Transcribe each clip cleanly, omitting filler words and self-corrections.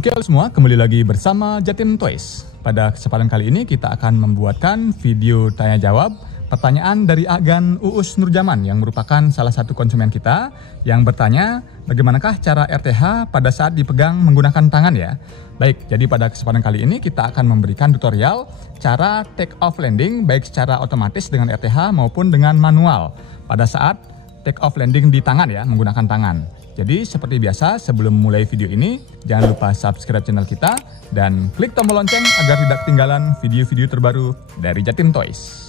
Oke halo semua, kembali lagi bersama Jatim Toys. Pada kesempatan kali ini kita akan membuatkan video tanya jawab pertanyaan dari Agan Uus Nurjaman yang merupakan salah satu konsumen kita yang bertanya bagaimanakah cara RTH pada saat dipegang menggunakan tangan ya. Baik, jadi pada kesempatan kali ini kita akan memberikan tutorial cara take off landing baik secara otomatis dengan RTH maupun dengan manual pada saat take off landing di tangan ya, menggunakan tangan. Jadi seperti biasa sebelum mulai video ini jangan lupa subscribe channel kita dan klik tombol lonceng agar tidak ketinggalan video-video terbaru dari Jatim Toys.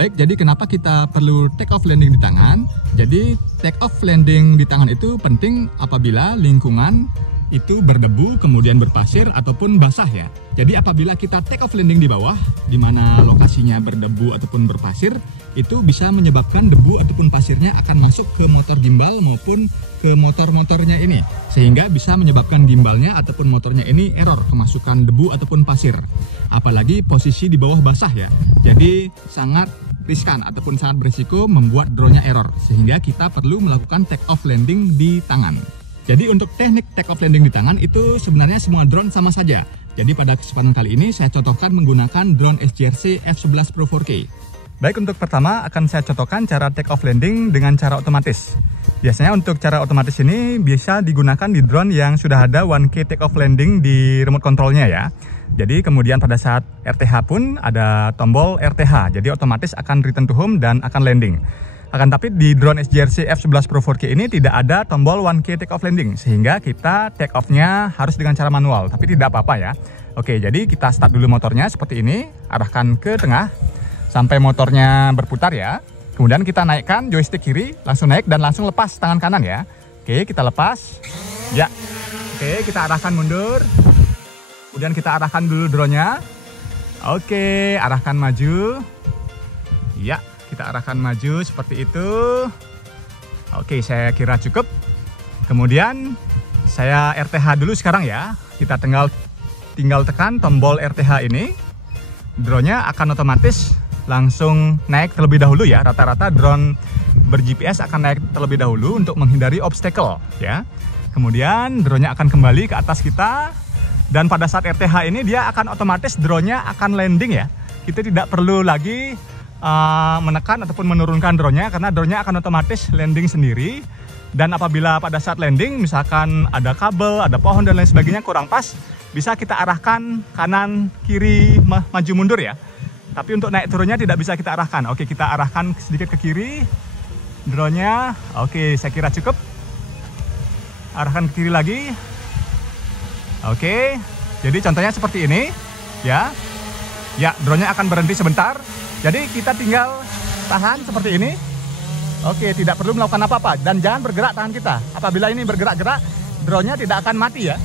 Baik, jadi kenapa kita perlu take off landing di tangan? Jadi take off landing di tangan itu penting apabila lingkungan itu berdebu, kemudian berpasir ataupun basah ya. Jadi apabila kita take off landing di bawah, di mana lokasinya berdebu ataupun berpasir, itu bisa menyebabkan debu ataupun pasirnya akan masuk ke motor gimbal maupun ke motor-motornya ini, sehingga bisa menyebabkan gimbalnya ataupun motornya ini error kemasukan debu ataupun pasir. Apalagi posisi di bawah basah ya. Jadi sangat riskan ataupun sangat berisiko membuat drone-nya error, sehingga kita perlu melakukan take off landing di tangan. Jadi untuk teknik take off landing di tangan itu sebenarnya semua drone sama saja. Jadi pada kesempatan kali ini saya contohkan menggunakan drone SGRC F11 Pro 4K. Baik, untuk pertama akan saya contohkan cara take off landing dengan cara otomatis. Biasanya untuk cara otomatis ini bisa digunakan di drone yang sudah ada 1K take off landing di remote controlnya ya. Jadi kemudian pada saat RTH pun ada tombol RTH, jadi otomatis akan return to home dan akan landing. Akan tapi di drone SGRC F11 Pro 4K ini tidak ada tombol 1K take off landing, sehingga kita take off-nya harus dengan cara manual, tapi tidak apa-apa ya. Oke, jadi kita start dulu motornya seperti ini, arahkan ke tengah sampai motornya berputar ya. Kemudian kita naikkan joystick kiri, langsung naik dan langsung lepas tangan kanan ya. Oke, kita lepas. Ya. Oke, kita arahkan mundur. Kemudian kita arahkan dulu drone-nya. Oke, arahkan maju. Ya. Kita arahkan maju seperti itu. Oke, saya kira cukup. Kemudian saya RTH dulu sekarang ya. Kita tinggal tekan tombol RTH ini. Drone-nya akan otomatis langsung naik terlebih dahulu ya. Rata-rata drone ber-GPS akan naik terlebih dahulu untuk menghindari obstacle ya. Kemudian drone-nya akan kembali ke atas kita. Dan pada saat RTH ini dia akan otomatis drone-nya akan landing ya. Kita tidak perlu lagi menekan ataupun menurunkan drone-nya karena drone-nya akan otomatis landing sendiri. Dan apabila pada saat landing misalkan ada kabel, ada pohon dan lain sebagainya kurang pas, bisa kita arahkan kanan kiri maju mundur ya. Tapi untuk naik turunnya tidak bisa kita arahkan. Oke, kita arahkan sedikit ke kiri drone-nya. Oke, saya kira cukup. Arahkan ke kiri lagi. Oke, jadi contohnya seperti ini ya. Ya, drone-nya akan berhenti sebentar. Jadi kita tinggal tahan seperti ini. Oke, tidak perlu melakukan apa-apa dan jangan bergerak tangan kita. Apabila ini bergerak-gerak, drone-nya tidak akan mati ya.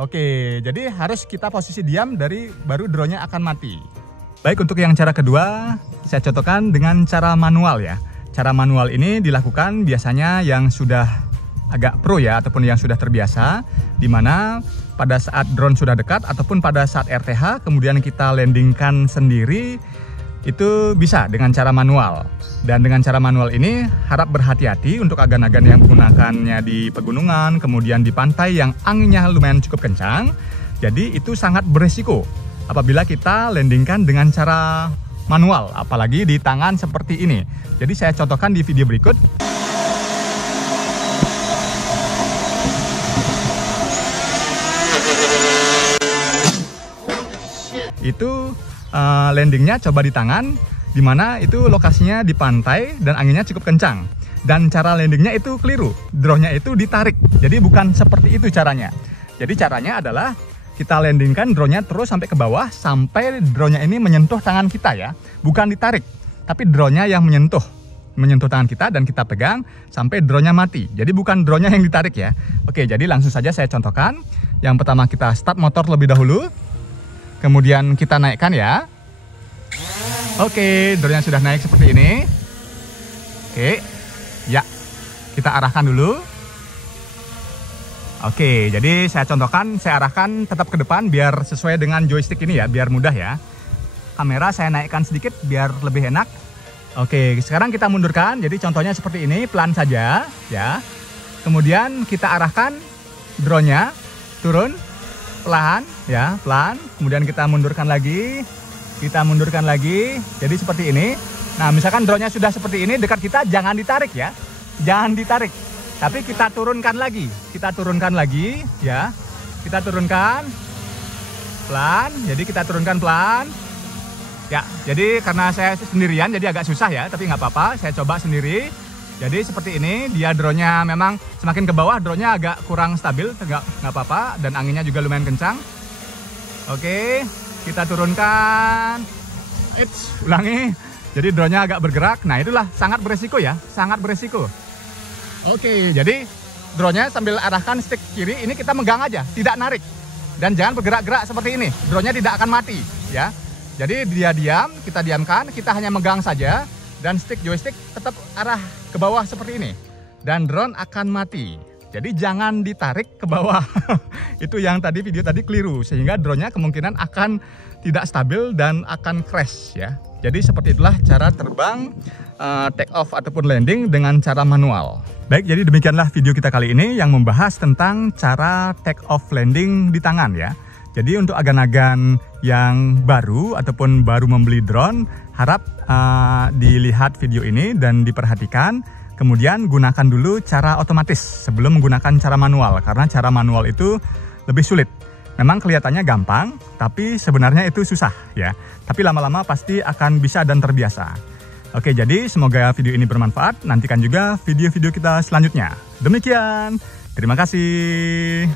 Oke, jadi harus kita posisi diam baru drone-nya akan mati. Baik, untuk yang cara kedua, saya contohkan dengan cara manual ya. Cara manual ini dilakukan biasanya yang sudah agak pro ya, ataupun yang sudah terbiasa, di mana pada saat drone sudah dekat ataupun pada saat RTH kemudian kita landingkan sendiri, itu bisa dengan cara manual. Dan dengan cara manual ini harap berhati-hati untuk agan-agan yang menggunakannya di pegunungan, kemudian di pantai yang anginnya lumayan cukup kencang. Jadi itu sangat beresiko apabila kita landingkan dengan cara manual, apalagi di tangan seperti ini. Jadi saya contohkan di video berikut. Itu landingnya coba di tangan, dimana itu lokasinya di pantai dan anginnya cukup kencang. Dan cara landingnya itu keliru, drone-nya itu ditarik. Jadi bukan seperti itu caranya. Jadi caranya adalah kita landingkan drone-nya terus sampai ke bawah, sampai drone-nya ini menyentuh tangan kita ya. Bukan ditarik, tapi drone-nya yang menyentuh tangan kita dan kita pegang sampai drone-nya mati. Jadi bukan drone-nya yang ditarik ya. Oke, jadi langsung saja saya contohkan. Yang pertama kita start motor terlebih dahulu. Kemudian kita naikkan ya. Oke, drone-nya sudah naik seperti ini. Oke, ya, kita arahkan dulu. Oke, jadi saya contohkan, saya arahkan tetap ke depan biar sesuai dengan joystick ini ya, biar mudah ya. Kamera saya naikkan sedikit biar lebih enak. Oke, sekarang kita mundurkan. Jadi contohnya seperti ini, pelan saja ya. Kemudian kita arahkan drone-nya turun pelan ya, pelan. Kemudian kita mundurkan lagi. Kita mundurkan lagi. Jadi seperti ini. Nah, misalkan drone-nya sudah seperti ini, dekat kita jangan ditarik ya. Jangan ditarik. Tapi kita turunkan lagi. Kita turunkan lagi ya. Kita turunkan pelan. Jadi kita turunkan pelan. Ya, jadi karena saya sendirian jadi agak susah ya, tapi nggak apa-apa, saya coba sendiri. Jadi seperti ini, dia drone-nya memang semakin ke bawah, drone-nya agak kurang stabil, nggak apa-apa, dan anginnya juga lumayan kencang. Oke, kita turunkan. Ulangi. Jadi drone-nya agak bergerak. Nah, itulah sangat beresiko ya, sangat beresiko. Oke, jadi drone-nya sambil arahkan stick kiri, ini kita megang aja, tidak narik. Dan jangan bergerak-gerak seperti ini, drone-nya tidak akan mati ya. Jadi dia diam, kita diamkan, kita hanya megang saja, dan stick joystick tetap arah ke bawah seperti ini. Dan drone akan mati. Jadi jangan ditarik ke bawah. Itu yang tadi video tadi keliru, sehingga drone-nya kemungkinan akan tidak stabil dan akan crash ya. Jadi seperti itulah cara terbang take off ataupun landing dengan cara manual. Baik, jadi demikianlah video kita kali ini yang membahas tentang cara take off landing di tangan ya. Jadi untuk agan-agan yang baru ataupun baru membeli drone, harap dilihat video ini dan diperhatikan. Kemudian gunakan dulu cara otomatis sebelum menggunakan cara manual, karena cara manual itu lebih sulit. Memang kelihatannya gampang, tapi sebenarnya itu susah ya. Tapi lama-lama pasti akan bisa dan terbiasa. Oke, jadi semoga video ini bermanfaat. Nantikan juga video-video kita selanjutnya. Demikian, terima kasih.